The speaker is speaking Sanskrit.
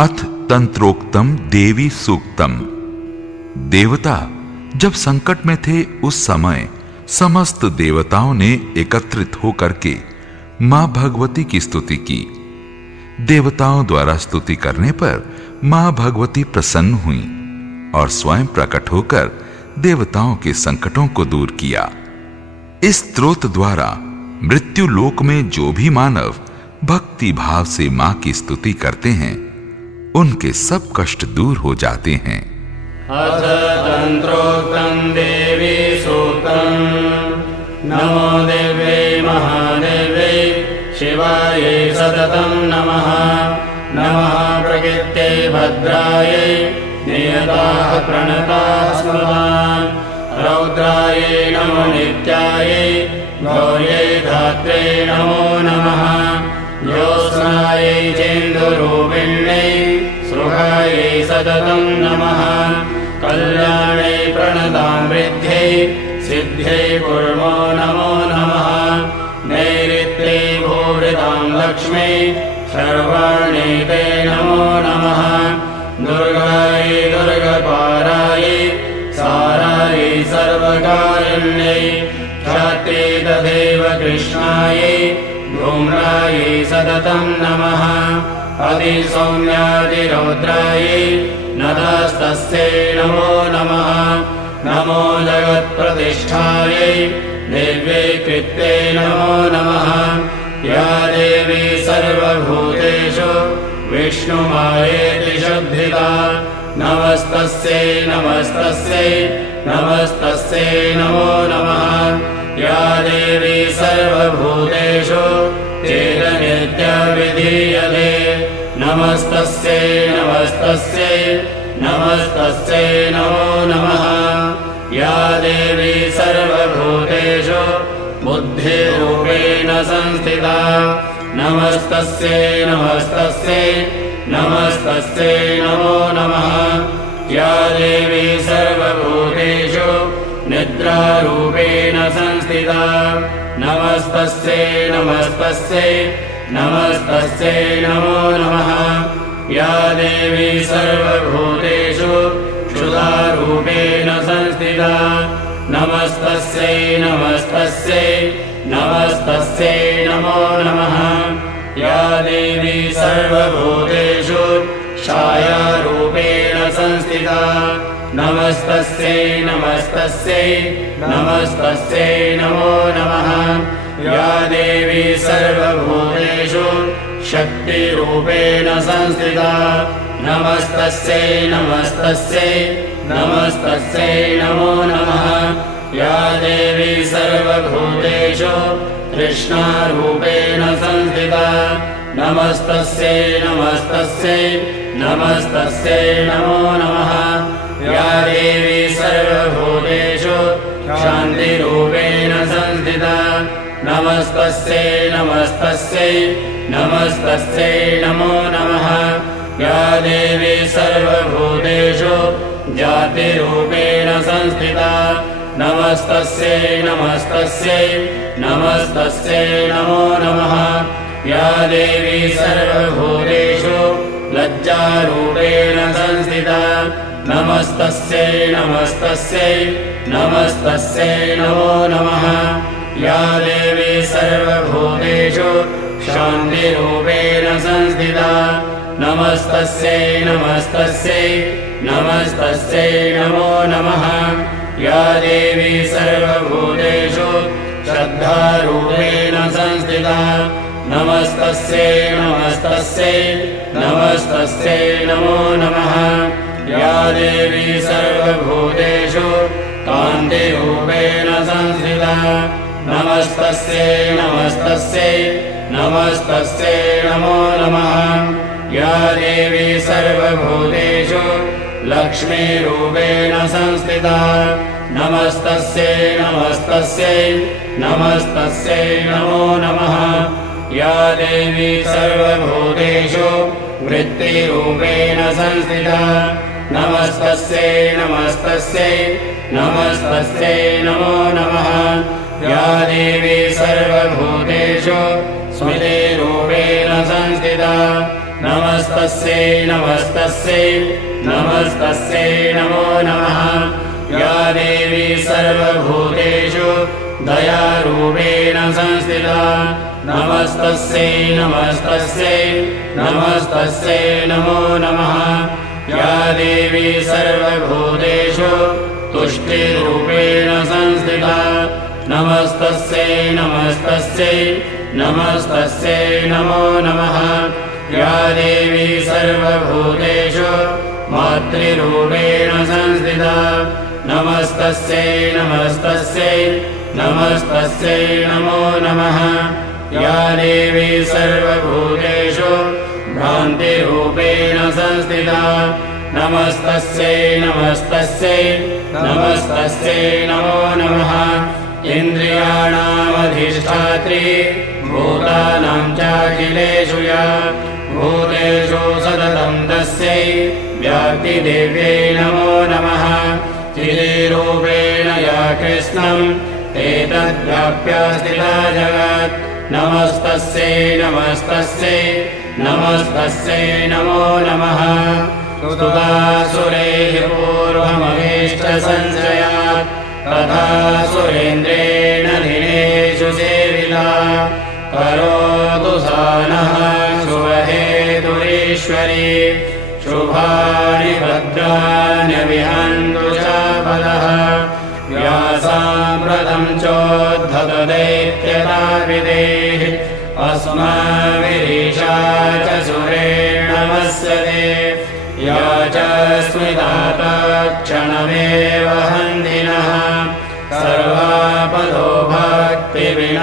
अथ तंत्रोक्तम देवी सूक्तम। देवता जब संकट में थे उस समय समस्त देवताओं ने एकत्रित होकर के मां भगवती की स्तुति की। देवताओं द्वारा स्तुति करने पर मां भगवती प्रसन्न हुई और स्वयं प्रकट होकर देवताओं के संकटों को दूर किया। इस स्तोत्र द्वारा मृत्यु लोक में जो भी मानव भक्ति भाव से मां की स्तुति करते हैं उनके सब कष्ट दूर हो जाते हैं। अथ तंत्रोक्तम देवी सूक्तम। नमो देव्यै महादेव्यै शिवायै सततं नमः। नमः प्रकृत्यै भद्रायै नियताः प्रणताः स्मृताः। रौद्रायै नमो नित्यायै गौर्यै धात्र्यै नमो नमः। ज्योत्स्नायै चेन्दुरूपिण्यै सृहायै सततं नमः। कल्याण्यै प्रणतामृद्ध्यै सिद्ध्यै कुर्मो नमो नमः। नैऋत्यै भूभृतां लक्ष्म्यै सर्वाण्यै ते नमो नमः। दुर्गायै दुर्गपारायै सारायै सर्वकारिण्यै ख्यात्यै तथैव कृष्णायै धूम्रायै सततं नमः। अतिसौम्यातिरौद्रायै नतस्तस्यै नमो नमः। नमो जगत्प्रतिष्ठायै देव्यै कृत्यै नमो नमः। या देवी सर्वभूतेषु विष्णुमायेति शुद्धिता नमस्तस्यै नमस्तस्यै नमस्तस्यै नमो नमः। या देवी सर्वभूतेषु चेदनित्यविधीयते नमस्तस्यै नमस्तस्यै नमस्तस्यै नमो नमः। या देवी सर्वभूतेषु बुद्धिरूपेण संस्थिता नमस्तस्यै नमस्तस्यै नमस्तस्यै नमो नमः। या देवी सर्वभूतेषु निद्रारूपेण संस्थिता नमस्तस्यै नमस्तस्यै नमस्तस्यै नमो नमः। या देवी सर्वभूतेषु क्षुधारूपेण संस्थिता नमस्तस्यै नमस्तस्यै नमस्तस्यै नमो नमः। या देवी सर्वभूतेषु छायारूपेण संस्थिता नमस्तस्यै नमस्तस्यै नमस्तस्यै नमो नमः। या देवी सर्वभूतेषु शक्तिरूपेण संस्थिता नमस्तस्यै नमस्तस्यै नमस्तस्यै नमो नमः। या देवी सर्वभूतेषु कृष्णारूपेण संस्थिता नमस्तस्यै नमस्तस्यै नमस्तस्यै नमो नमः। या देवी सर्वभूतेषु शान्तिरूपेण संस्थिता नमस्तस्यै नमस्तस्यै नमस्तस्यै नमो नमः। या देवी सर्वभूतेषु जातिरूपेण संस्थिता नमस्तस्यै नमस्तस्यै नमस्तस्यै नमो नमः। या देवी सर्वभूतेषु लज्जारूपेण संस्थिता नमस्तस्यै नमस्तस्यै नमस्तस्यै नमो नमः। या देवी सर्वभूतेषु शान्तिरूपेण संस्थिता नमस्तस्यै नमस्तस्यै नमस्तस्यै नमो नमः। या देवी सर्वभूतेषु श्रद्धारूपेण संस्थिता नमस्तस्यै नमस्तस्यै नमस्तस्यै नमो नमः। या देवी सर्वभूतेषु कान्तिरूपेण संस्थिता नमस्तस्यै नमस्तस्यै नमस्तस्यै नमो नमः। या देवी सर्वभूतेषु लक्ष्मीरूपेण संस्थिता नमस्तस्यै नमस्तस्यै नमस्तस्यै नमो नमः। या देवी सर्वभूतेषु वृत्तिरूपेण संस्थिता नमस्तस्यै नमस्तस्यै नमस्तस्यै नमो नमः। या देवी सर्वभूतेषु स्मृतिरूपेण संस्थिता नमस्तस्यै नमस्तस्यै नमस्तस्यै नमो नमः। या देवी सर्वभूतेषु दयारूपेण संस्थिता नमस्तस्यै नमस्तस्यै नमस्तस्यै नमो नमः। या देवी सर्वभूतेषु तुष्टिरूपेण संस्थिता नमस्तस्यै नमस्तस्यै नमस्तस्यै नमो नमः। या देवी सर्वभूतेषु मातृरूपेण संस्थिता नमस्तस्यै नमस्तस्यै नमस्तस्यै नमो नमः। या देवी सर्वभूतेषु भ्रान्तिरूपेण संस्थिता नमस्तस्यै नमस्तस्यै नमस्तस्यै नमो नमः। इन्द्रियाणामधिष्ठात्री भूतानां चाखिलेषु या भूतेषु सततं तस्यै व्याप्तिदेव्यै नमो नमः। चिदेरूपेण या कृष्णम् एतद्व्याप्य स्थिता जगत् नमस्तस्यै नमस्तस्यै नमस्तस्यै नमो नमः। स्तुतासुरैः पूर्वमभीष्टसंशयात् तथा सुरेन्द्रेण दिनेषु सेविता करोतु सा नः शुभहेतुरीश्वरी। शुभानि भद्राणि विहन्तु चापदः व्यासामृतं चोद्धतदैत्यताविदेः अस्माभिरीशा च सुरेण नमस्यते। या च स्मिता क्षणमेव हन्दिनः सर्वापदो भक्तिविनम्रमूर्तिः